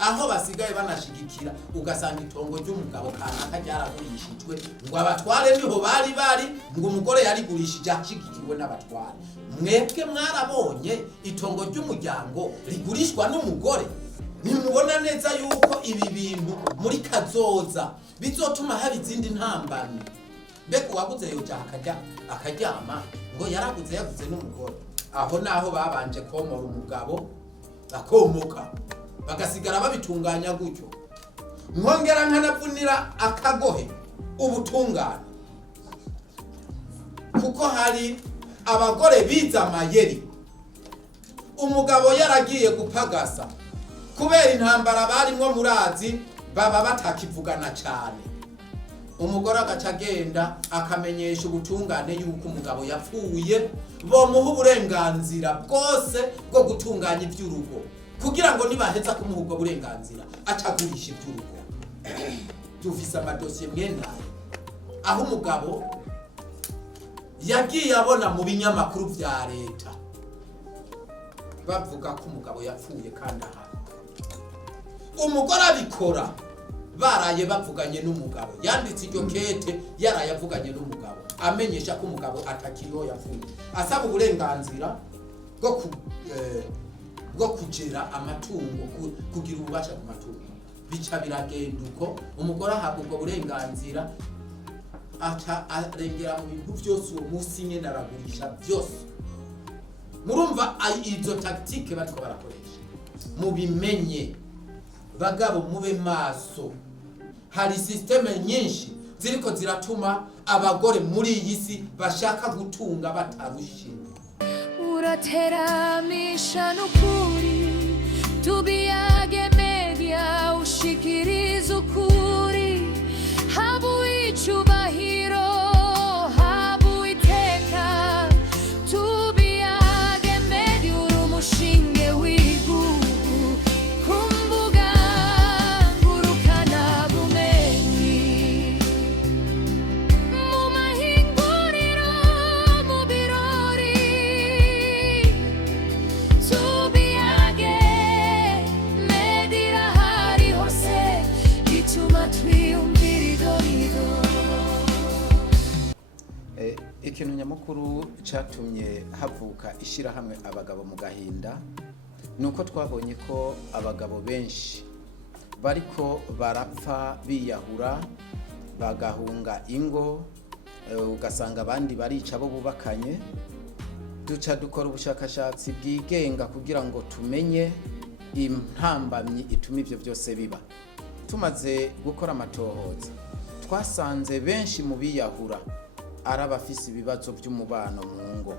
aho basigaye banashigikira ugasanga itongo ry'umugabo kanaka ryaragurishijwe ngo abatware niho bari ngo umugore yarigurishije ashigikiwe n'abatware. Mwebwe mwarabonye itongo ry'umuryango rigurishwa n'umugore? Nimubona neza yuko ibi bintu muri kazoza bizotuma haba izindi ntambamyi? Mbega uwaguze yoja akaryama ngo yaguze n'umugore? Aho naho babanje komora umugabo bakomoka bagasigara babitunganya gutyo. Nkongera nkanavunira akagohe ubutungane, kuko hari abagore biza amayeri. Umugabo yaragiye gupagasa kubera intambara barimwo murazi, baba batakivugana cyane. Umugore agaca agenda akamenyesha ubutungane yuko umugabo yapfuye, bomuha uburenganzira bwose bwo gutunganya iby'urugo, kugira ngo nibaheza kumuha ubwo burenganzira acagurisha iby'urugo. Dufise amadosiye mwenaye aho umugabo yagiye abona mu binyamakuru vya Reta bavuga ko umugabo yapfuye kandi ahari. Umugore abikora baraye bavuganye n'umugabo, yanditse iryo kete yaraye avuganye n'umugabo amenyesha ko umugabo atakiriho yapfuye, asaba uburenganzira bwo kugera amatungo, kugira ububasha ku matungo. Bica biragenda uko umugore ahabwa ubwo burenganzira, aca arengera mu bintu byose uwo munsi nyene aragurisha byose. Murumva izo tactique bariko barakoresha, mubimenye bagabo, mube maso. Hari systeme nyinshi ziriko ziratuma abagore muri iyi si bashaka gutunga batarushe. Urateramisha n'ukuri, tubiyage media ushikiriza ukuri, habu icubahiro habu iteka, tubiyage media uri umushinge w'igihugu, kumbuga ngurukana bumenyi, mu mahinguriro mu birori, tubiyage media irahari hose, ituma twiyumvira idorido. Ikintu nyamukuru catumye havuka ishirahamwe abagabo mugahinda nuko twabonye ko abagabo benshi bariko barapfa biyahura, bagahunga ingo, ugasanga abandi barica abo bubakanye. Duca dukora ubushakashatsi bwigenga kugira ngo tumenye intambamyi ituma ivyo byose biba. Tumaze gukora amatohoza, twasanze benshi mu biyahura ari abafise ibibazo by'umubano mu ngo.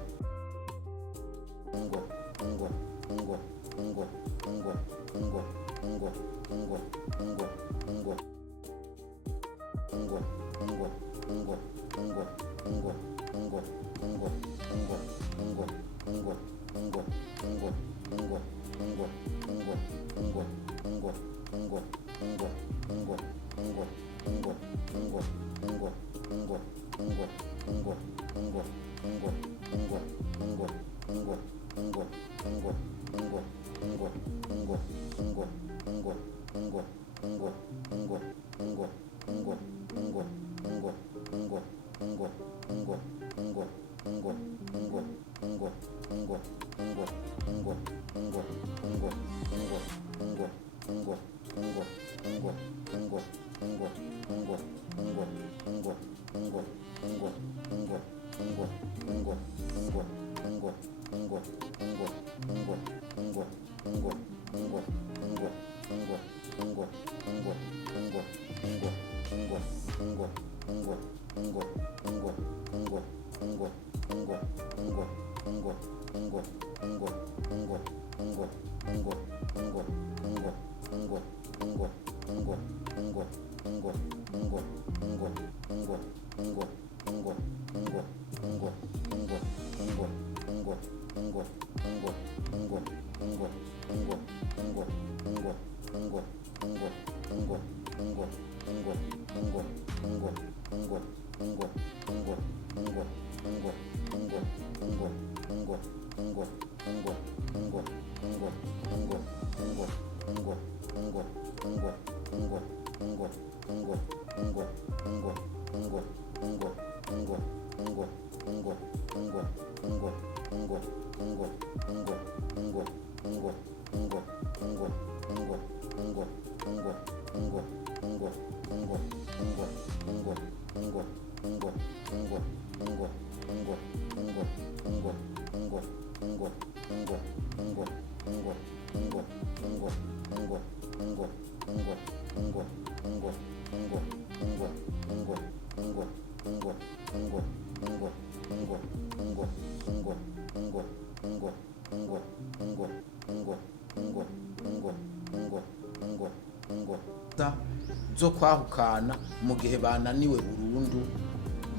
zo kwahukana mu gihe bananiwe burundu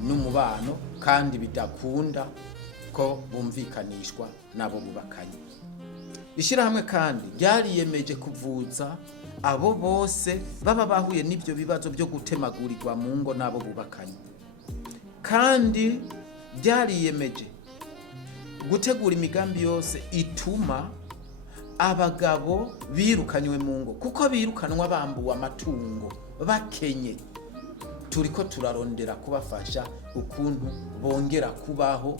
n'umubano kandi bidakunda ko bumvikanishwa nabo bubakanye. Ishirahamwe kandi ryariyemeje kuvuza abo bose baba bahuye n'ibyo bibazo byo gutemagurirwa mu ngo nabo bubakanye, kandi ryariyemeje gutegura imigambi yose ituma abagabo birukanywe mu ngo, kuko birukanwa bambuwe amatungo bakenye. Turiko turarondera kubafasha ukuntu bongera kubaho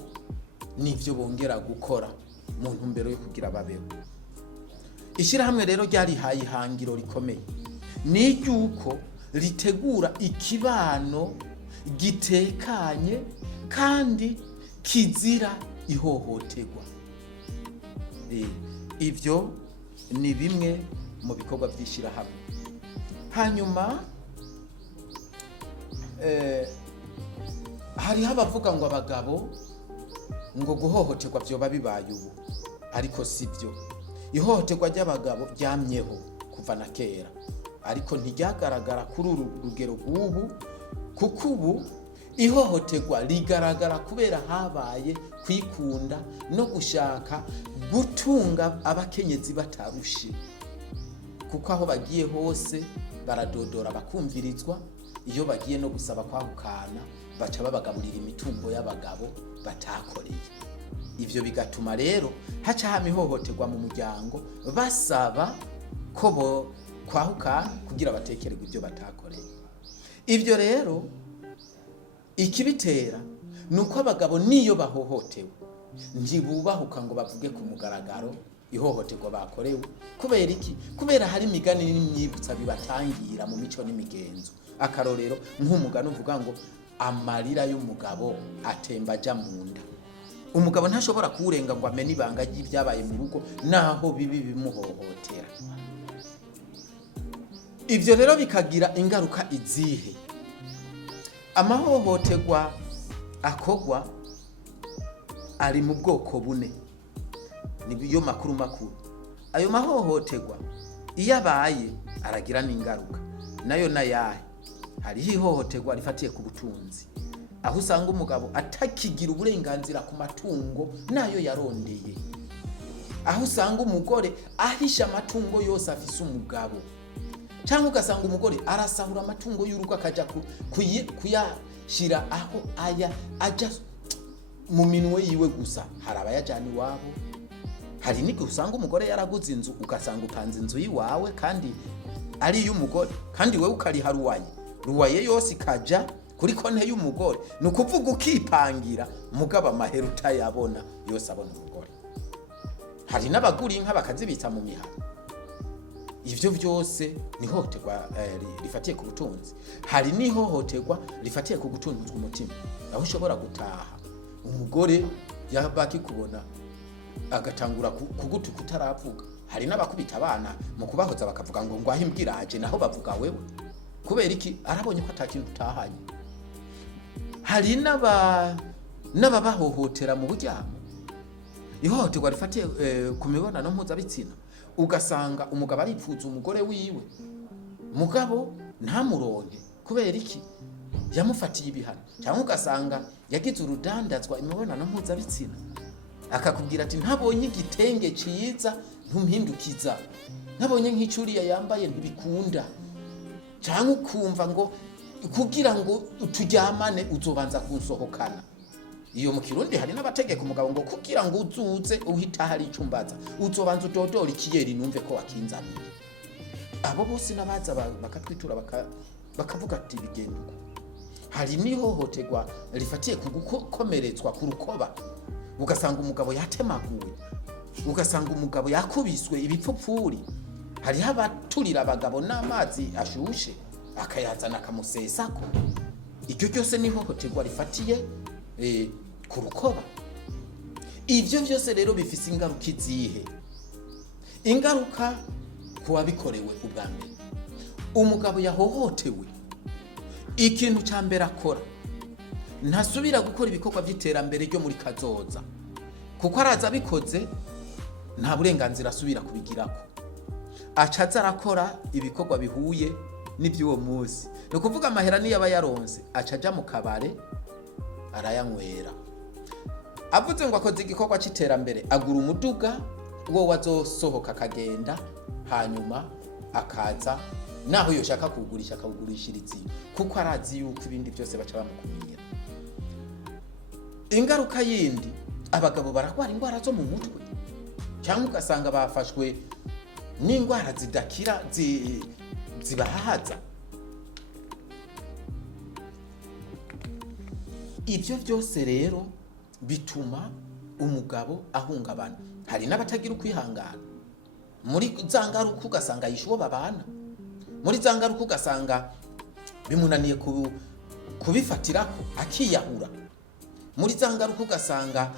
n'ivyo bongera gukora mu ntumbero yo kugira babeho. Ishirahamwe rero ryarihaye ihangiro rikomeye, ni ryuko ritegura ikibano gitekanye kandi kizira ihohoterwa. Ivyo ni bimwe mu bikorwa by'ishirahamwe. Hanyuma hariho abavuga ngo abagabo ngo guhohoterwa vyoba bibaye ubu, ariko sivyo. Ihohoterwa ry'abagabo ryamyeho kuva na kera, ariko ntiryagaragara kuri uru rugero rw'ubu, kuko ubu ihohoterwa rigaragara kubera habaye kwikunda no gushaka gutunga abakenyezi batarushe, kuko aho bagiye hose baradodora bakumvirizwa. Iyo bagiye no gusaba kwahukana baca babagaburira imitungo y'abagabo batakoreye. Ivyo bigatuma rero haca hama ihohoterwa mu muryango, basaba ko bo kwahukana kugira batekererwe ibyo batakoreye. Ivyo rero ikibitera nuko abagabo niyo bahohotewe ntibubahuka ngo bavuge ku mugaragaro ihohoterwa bakorewe. Kubera iki? Kubera hari imigani n'imyibutsa bibatangira mu mico n'imigenzo. Akarorero nk'umugani uvuga ngo amarira y'umugabo atemba aja mu nda. Umugabo ntashobora kurenga ngo amene ibanga ry'ibyabaye mu rugo naho bibi bimuhohotera. Ivyo rero bikagira ingaruka izihe? Amahohoterwa akogwa ari mu bwoko bune, niyo makuru makuru. Ayo mahohoterwa iyo abaye aragira n'ingaruka, nayo nayahe. Hariho ihohoterwa rifatiye ku butunzi, aho usanga umugabo atakigira uburenganzira ku matungo nayo yarondeye, aho usanga umugore ahisha amatungo yose afise umugabo, cyangwa ugasanga umugore arasahura amatungo y'urugo akaja kuyashira aho aja mu minwe yiwe gusa. Hari abayajana iwabo, hari n'igihe usanga umugore yaraguze inzu ugasanga upanze inzu yiwawe kandi ari iy'umugore, kandi wewe ukariha ruwaye yose ikaja kuri konte y'umugore. Ni ukuvuga ukipangira mugabo amahera utayabona yose abona umugore. Hari n'abagura inka bakazibitsa mu mihana. Ivyo vyose ni ihohoterwa rifatiye ku butunzi. Hari n'ihohoterwa rifatiye ku gutunzwa umutima, aho ushobora gutaha umugore yabaki kubona agatangura kugutuka utaravuga. Hari n'abakubita abana mu kubahoza bakavuga ngo ngwaho imbwiraje, naho bavuga wewe. Kubera iki? Arabonye ko atakintu utahanye. Hari n'ababahohotera mu buryamo. Ihohoterwa rifatiye ku mibonano mpuzabitsina, ugasanga umugabo aripfuza umugore wiwe, mugabo ntamuronke. Kubera iki? Yamufatiye ibihano. Cyangwa ugasanga yagize urudandazwa imibonano mpuzabitsina, akakubwira ati ntabonye igitenge ciza ntumpindukiza, ntabonye nk'icuriya yambaye ntibikunda. Cyangwa ukumva ngo kugira ngo tujyamane uzobanza kunsohokana. Iyo mu Kirundi hari n'abategeka umugabo ngo kugira ngo uzuze uhita hari icumbaza uzobanza udodora ikiyeri numve ko wakinzaniye. abo bose nabaza bakatwitura bakavuga ati bigenda uko. Hari n'ihohoterwa rifatiye ku gukomeretswa ku rukoba, ugasanga umugabo yatemaguwe, ugasanga umugabo yakubiswe ibipfupfuri. Hariho abaturira abagabo n'amazi ashushe akayazana akamusesako. Iryo ryose n'ihohoterwa rifatiye ku rukoba. Ivyo vyose rero bifise ingaruka izihe? Ingaruka kuwa bikorewe ubwa mbere. Umugabo yahohotewe, ikintu ca mbere akora ntasubira gukora ibikorwa vy'iterambere ryo muri kazoza, kuko araza bikoze nta burenganzira asubira kubigirako. Acaza arakora ibikorwa bihuye n'ivy'uwo munsi. Ni ukuvuga amahera niyo aba yaronse acaja mu kabare arayanywera. Avuze ngo akoze igikorwa c'iterambere, agura umuduga wo wazosohoka akagenda, hanyuma akaza naho yoshaka kugurisha akawugurishiriza, kuko arazi yuko ibindi byose baca bamukumira. Ingaruka yindi, abagabo baragwara indwara zo mu mutwe, cyangwa ugasanga bafashwe n'indwara zidakira zibahaza. Ivyo byose rero bituma umugabo ahungabana. Hari n'abatagira ukwihangana, muri za ngaruka ugasanga yishuwo babana, muri za ngaruka ugasanga bimunaniye kubifatirako akiyahura, muri za ngaruka ugasanga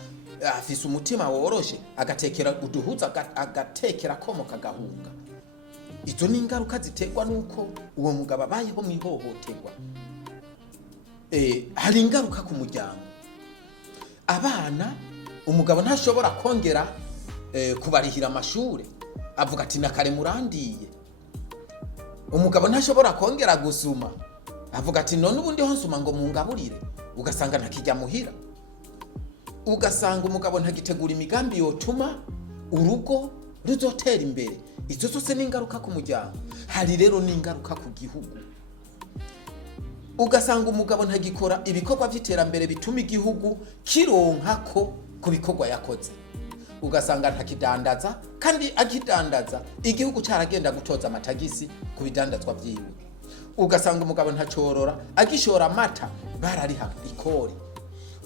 afise umutima woroshe agatekera uduhuza agatekera komo kagahunga. Izo ni ingaruka ziterwa nuko uwo mugabo abayeho mu ihohoterwa. Hari ingaruka ku muryango. Abana, umugabo ntashobora kongera kubarihira amashure, avuga ati nakare murandiye. Umugabo ntashobora kongera gusuma, avuga ati none ubundi ho nsuma ngo mungaburire, ugasanga ntakijya muhira. Ugasanga umugabo ntagitegura imigambi yotuma urugo ruzotera imbere. Izo zose ni ingaruka ku muryango. Hari rero n'ingaruka ku gihugu. Ugasanga umugabo ntagikora ibikorwa vy'iterambere bituma igihugu kironkako ku bikorwa yakoze. Ugasanga ntakidandaza, kandi akidandaza igihugu caragenda gutoza amatagisi ku bidandazwa vyiwe. Ugasanga umugabo ntacorora, agishora amata barariha ikori.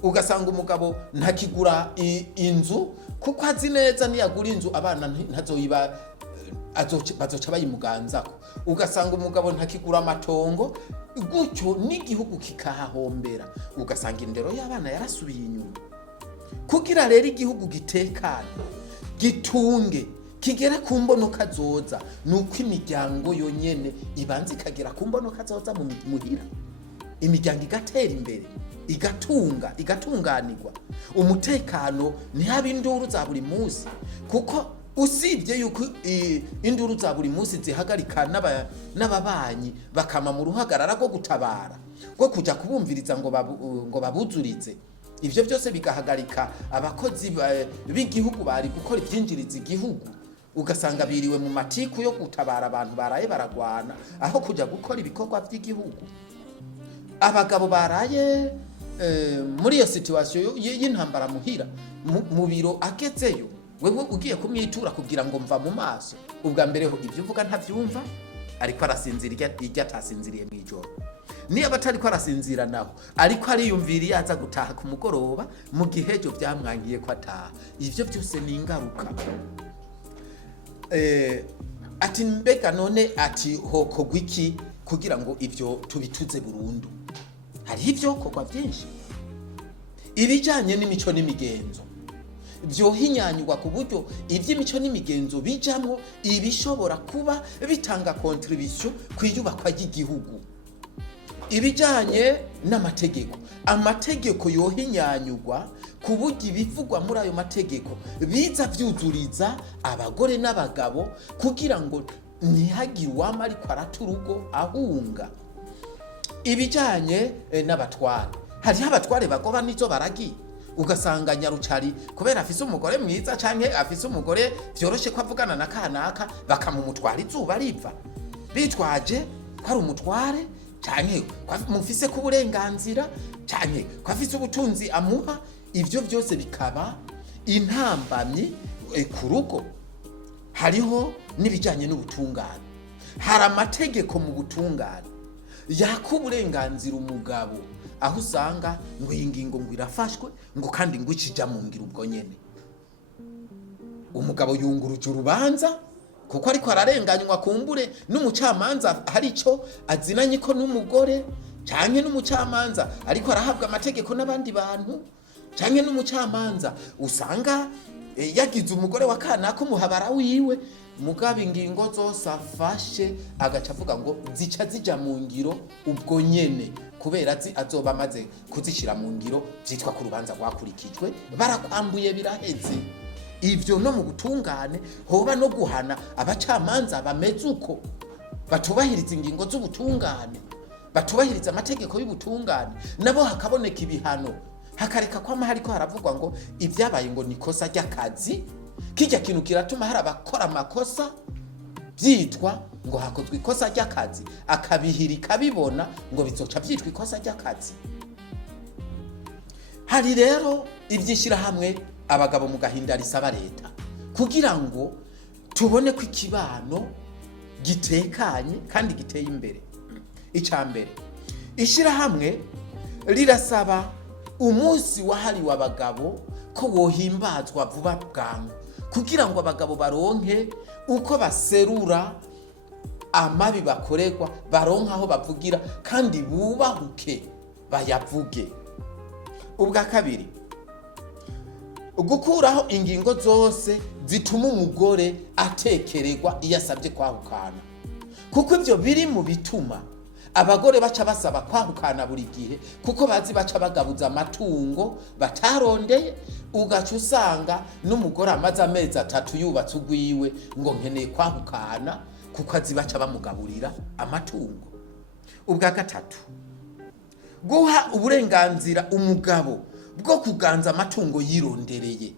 Ugasanga umugabo ntakigura inzu, kuko azi neza niyagura inzu abana ntazoyiba bazoca bayimuganzako. Ugasanga umugabo ntakigura amatongo, gutyo n'igihugu kikahahombera. Ugasanga indero y'abana yarasubiye inyuma. Kugira rero igihugu gitekane, gitunge, kigera ku mbonoka zoza, nuko imiryango yonyene ibanza ikagera ku mbonoka zoza mu muhira. Imiryango igatera imbere, igatunganirwa, umutekano ntihabe induru za buri munsi, kuko usibye yuko induru za buri munsi zihagarika n'ababanyi bakama mu ruhagarara rwo gutabara, rwo kujya kubumviriza ngo babuzurize. Ivyo byose bigahagarika abakozi b'igihugu bari gukora ivyinjiriza igihugu. Ugasanga biriwe mu matiku yo gutabara abantu baraye baragwana aho kujya gukora ibikorwa by'igihugu. Abagabo baraye muri iyo situation y'intambara muhira, mu biro agezeyo, wewe ugiye kumwitura kugira ngo mva mu maso, ubwa mbere ho ivyo uvuga ntavyumva, ariko arasinzira irya atasinziriye mwijoro. Ni abatari ko arasinzira naho, ariko ariyumvira yaza gutaha ku mugoroba mu gihe cyo byamwangiye ko ataha. Ivyo byose ni ingaruka. Ati mbega none ati hokogwa iki kugira ngo ivyo tubituze burundu? Hari ivyo kokwa byinshi. Ibijanye n'imico n'imigenzo byohinyanywa ku buryo ivy'imico n'imigenzo bijamwo ibishobora kuba bitanga contribution kwiyubakwa ry'igihugu. Ibijanye n'amategeko, amategeko yohinyanyugwa ku buryo ibivugwa muri ayo mategeko biza vyuzuriza abagore n'abagabo, kugira ngo ntihagire uwama ariko araturugo ahunga. Ibijanye n'abatware, hariho abatware bagoba nizo baragiye. Ugasanga nyarucari kubera afise umugore mwiza canke afise umugore vyoroshe ko avugana na kanaka, bakamumutwara izuba riva, bitwaje ko ari umutware canke mufise ku burenganzira canke ko afise ubutunzi amuha. Ivyo byose bikaba intambamyi ku rugo. Hariho n'ibijanye n'ubutungane. hari amategeko mu butungane yaka uburenganzira umugabo, aho usanga ngo iyi ngingo ngo irafashwe ngo kandi ngo ikija mu ngiro ubwo nyene umugabo yunguruje urubanza kuko ariko ararenganywa kumbure n'umucamanza hari ico azinanye ko n'umugore canke n'umucamanza ariko arahabwa amategeko n'abandi bantu canke n'umucamanza usanga yagize umugore wa kanaka umuhabara wiwe, mugabo ingingo zose afashe agaca avuga ngo zica zija mu ngiro ubwo nyene kubera azoba amaze kuzishira mu ngiro vyitwa ku rubanza rwakurikijwe barakwambuye biraheze. Ivyo no mu gutungane hoba no guhana abacamanza bameze uko batubahiriza ingingo z'ubutungane, batubahiriza amategeko y'ubutungane, nabo hakaboneka ibihano, hakareka kwama hariko haravugwa ngo ivyabaye ngo nikosa ry'akazi. Kijya kintu kiratuma hari abakora amakosa byitwa ngo hakozwe ikosa ry'akazi, akabihirika bibona ngo bizoca byitwa ikosa ry'akazi. Hari rero ivy'ishirahamwe abagabo mugahinda risaba leta kugira ngo tubone ko ikibano gitekanye kandi giteye imbere. Icambere, ishirahamwe rirasaba umunsi wahariwe abagabo ko wohimbazwa vuba bwangu kugira ngo abagabo baronke uko baserura amabi bakorerwa, baronka aho bavugira kandi bubahuke bayavuge. Ubwa kabiri, gukuraho ingingo zose zituma umugore atekererwa iyo asabye kwahukana, kuko ivyo biri mu bituma abagore baca basaba kwahukana buri gihe kuko bazi baca bagabuza amatungo batarondeye, ugaca usanga n'umugore amaze amezi 3 yubatse ugwiwe ngo nkeneye kwahukana kuko azi baca bamugaburira amatungo. Ubwa gatatu, guha uburenganzira umugabo bwo kuganza amatungo yirondereye,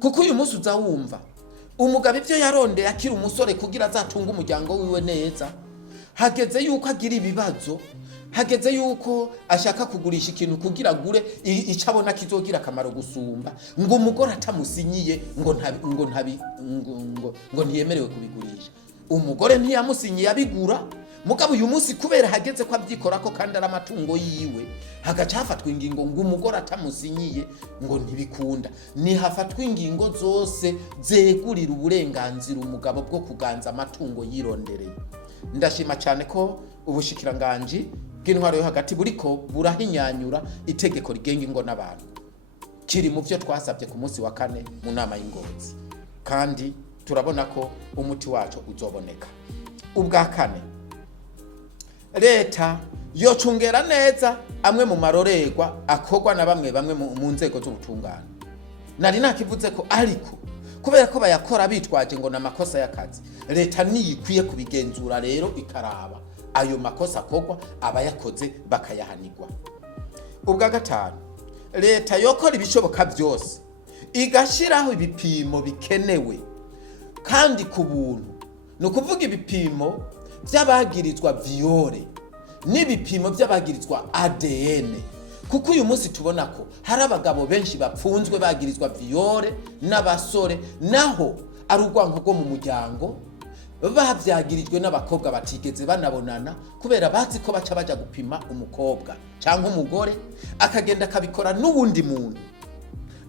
kuko uyu munsi uzawumva umugabo ivyo yarondeye akiri umusore kugira azatunga umuryango wiwe neza, hageze yuko agira ibibazo, hageze yuko ashaka kugurisha ikintu kugira gure icabona kizogira akamaro gusumba, ngo umugore atamusinyiye ngo ntiyemerewe kubigurisha. Umugore ntiyamusinyiye abigura, mugabo uyu munsi kubera hageze ko abyikorako kandi ari amatungo yiwe, hagaca hafatwa ingingo ngo umugore atamusinyiye ngo ntibikunda. Ni hafatwa ingingo zose zegurira uburenganzira umugabo bwo kuganza amatungo yirondereye. Ndashima cyane ko ubushikiranganji bw'intwaro yo hagati buriko burahinyanyura itegeko rigenga ingo n'abantu, kiri mu byo twasabye ku munsi wa 4 mu nama y'ingozi, kandi turabona ko umuti wacu uzoboneka. Ubwa 4, leta yocungera neza amwe mu marorerwa akorwa na bamwe mu nzego z'ubutungane. Nari nakivuze ko ariko kubera ko bayakora bitwaje ngo namakosa y'akazi, leta niyikwiye kubigenzura rero ikaraba ayo makosa akorwa abayakoze bakayahanirwa. Ubwa 5, leta yokora ibishoboka byose igashiraho ibipimo bikenewe kandi ku buntu, no kuvuga ibipimo by'abagirizwa viole n'ibipimo by'abagirizwa ADN, kuko uyu munsi tubona ko hari abagabo benshi bapfunzwe bagirizwa viole n'abasore naho ari urwanko rwo mu muryango, bavyagirijwe n'abakobwa batigeze banabonana kubera bazi ko baca baja gupima umukobwa canke umugore, akagenda akabikora n'ubundi muntu,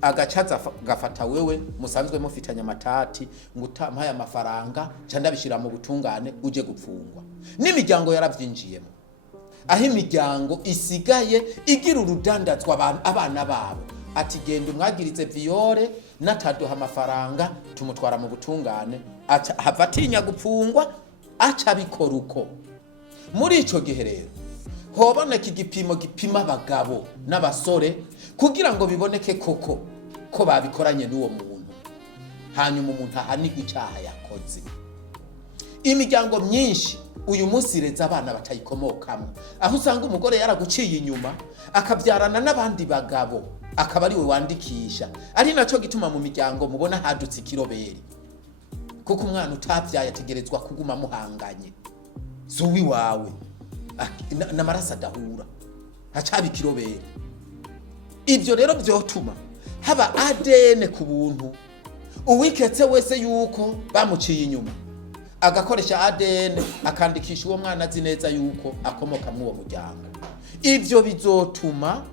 agacaza gafata wewe musanzwe mufitanya amatati ngo utampaye amafaranga ca ndabishira mu butungane uje gupfungwa. N'imiryango yaravyinjiyemo, aho imiryango isigaye igira urudandazwa abana babo, ati genda umwagirize viole nataduha amafaranga tumutwara mu butungane, hava atinya gupfungwa aca bikora uko. Muri ico gihe rero hoboneka igipimo gipima abagabo n'abasore kugira ngo biboneke koko ko babikoranye n'uwo muntu, hanyuma umuntu ahanirwe icyaha yakoze. Imiryango myinshi uyu munsi reza abana batayikomokamo, aho usanga umugore yaraguciye inyuma akabyarana n'abandi bagabo akaba ari we wandikisha. Ari naco gituma mu miryango mubona hadutse ikiroberi, kuko umwana utavyaye ategerezwa kuguma muhanganye, zuwi wawe n'amaraso adahura hacaba ikiroberi. Ivyo rero byotuma haba ADN ku buntu, uwiketse wese yuko bamuciye inyuma agakoresha ADN akandikisha uwo mwana azi neza yuko akomoka mu uwo muryango. Ivyo bizotuma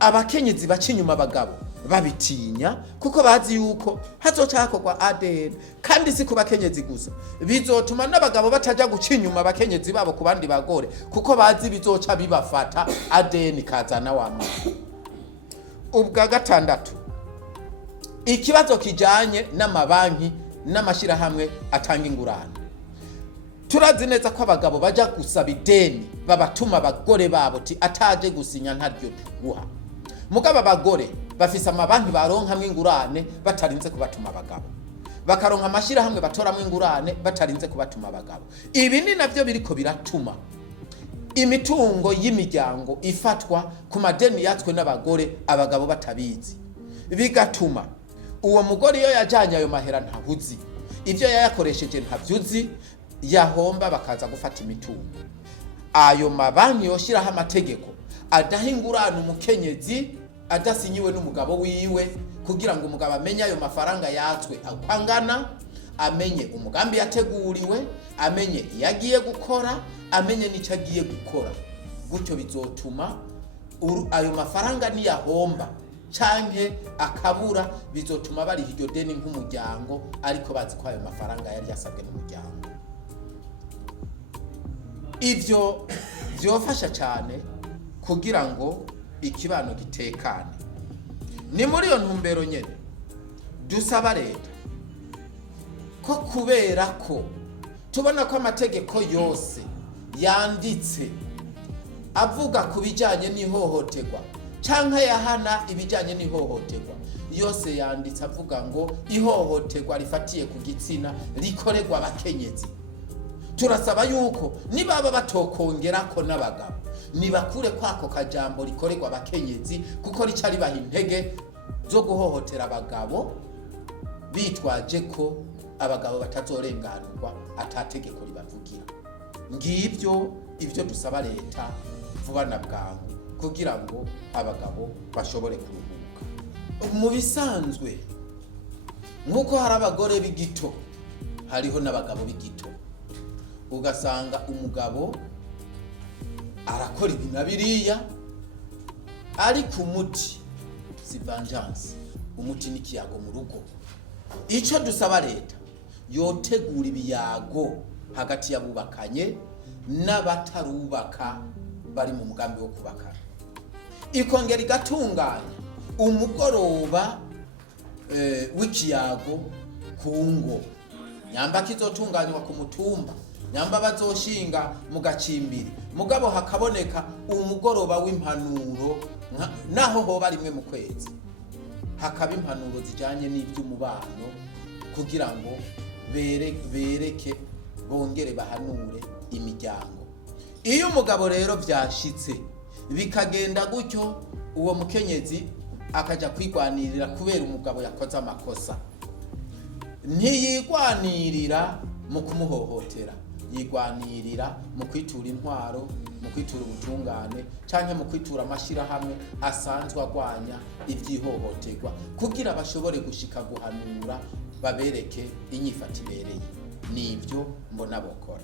abakenyezi baca inyuma abagabo babitinya kuko bazi yuko hazocakorwa ADN, kandi si ku bakenyezi gusa, bizotuma n'abagabo bataja guca inyuma abakenyezi babo ku bandi bagore kuko bazi bizoca bibafata ADN kazana wa mwana. Ubwa gatandatu, ikibazo kijanye n'amabanki n'amashirahamwe atanga ingurane. Turazi neza ko abagabo baja gusaba ideni babatuma abagore babo ti ataje gusinya ntaryo tuguha. Mugabo abagore bafise amabanki baronkamwe ingurane batarinze kubatuma abagabo, bakaronka amashirahamwe batoramwe ingurane batarinze kubatuma abagabo. Ibi ni navyo biriko biratuma imitungo y'imiryango ifatwa ku madeni yatswe n'abagore abagabo batabizi, bigatuma uwo mugore iyo yajanye ayo mahera ntahuzi, ivyo yayakoresheje ntavyuzi, yahomba bakaza gufata imitungo. Ayo mabanki yoshiraho amategeko adaha ingurane umukenyezi adasinyiwe n'umugabo wiwe, kugira ngo umugabo amenye ayo mafaranga yatswe akwangana, amenye umugambi yateguriwe, amenye yagiye gukora, amenye n'icyo agiye gukora. Gutyo bizotuma ayo mafaranga niyahomba canke akabura, bizotuma bari iryo deni nk'umuryango, ariko bazi ko ayo mafaranga yari yasabwe n'umuryango. Ivyo vyofasha cyane kugira ngo ikibano gitekane. Ni muri iyo ntumbero nyene dusaba leta ko, kubera ko tubona ko amategeko yose yanditse avuga ku bijanye n'ihohoterwa canke yahana ibijanye n'ihohoterwa, yose yanditse avuga ngo ihohoterwa rifatiye ku gitsina rikorerwa abakenyezi. Turasaba yuko nibaba batokongerako n'abagabo nibakure kwako kajambo rikorerwa abakenyezi, kuko rica ribaha intege zo guhohotera abagabo bitwaje ko abagabo batazorenganurwa atategeko ribavugira. Ngivyo ivyo dusaba leta vuba na bwangu kugira ngo abagabo bashobore kuruhuka. Mu bisanzwe nkuko hari abagore b'igito, hariho n'abagabo b'igito. Ugasanga umugabo arakora ibi na biriya, ariko umuti si vengeance, umuti ni kiyago mu rugo. Ico dusaba leta yotegura ibiyago hagati y'abubakanye n'abatarubaka bari mu mugambi wo kubakana, ikongera igatunganya umugoroba w'ikiyago ku ngo. Nyamba kizotunganywa ku mutumba, nyamba bazoshinga mu gacimbiri, mugabo hakaboneka umugoroba w'impanuro, naho hoba rimwe mu kwezi hakaba impanuro zijanye n'ivy'umubano, kugira ngo bereke bongere bahanure imiryango. Iyo umugabo rero vyashitse bikagenda gutyo, uwo mukenyezi akaja kwigwanirira kubera umugabo yakoze amakosa, ntiyigwanirira mu kumuhohotera, yigwanirira mu kwitura intwaro, mu kwitura ubutungane, canke mu kwitura amashirahamwe asanzwe agwanya ivyihohoterwa, kugira bashobore gushika guhanura, babereke inyifata ibereye. Nivyo mbona bokora.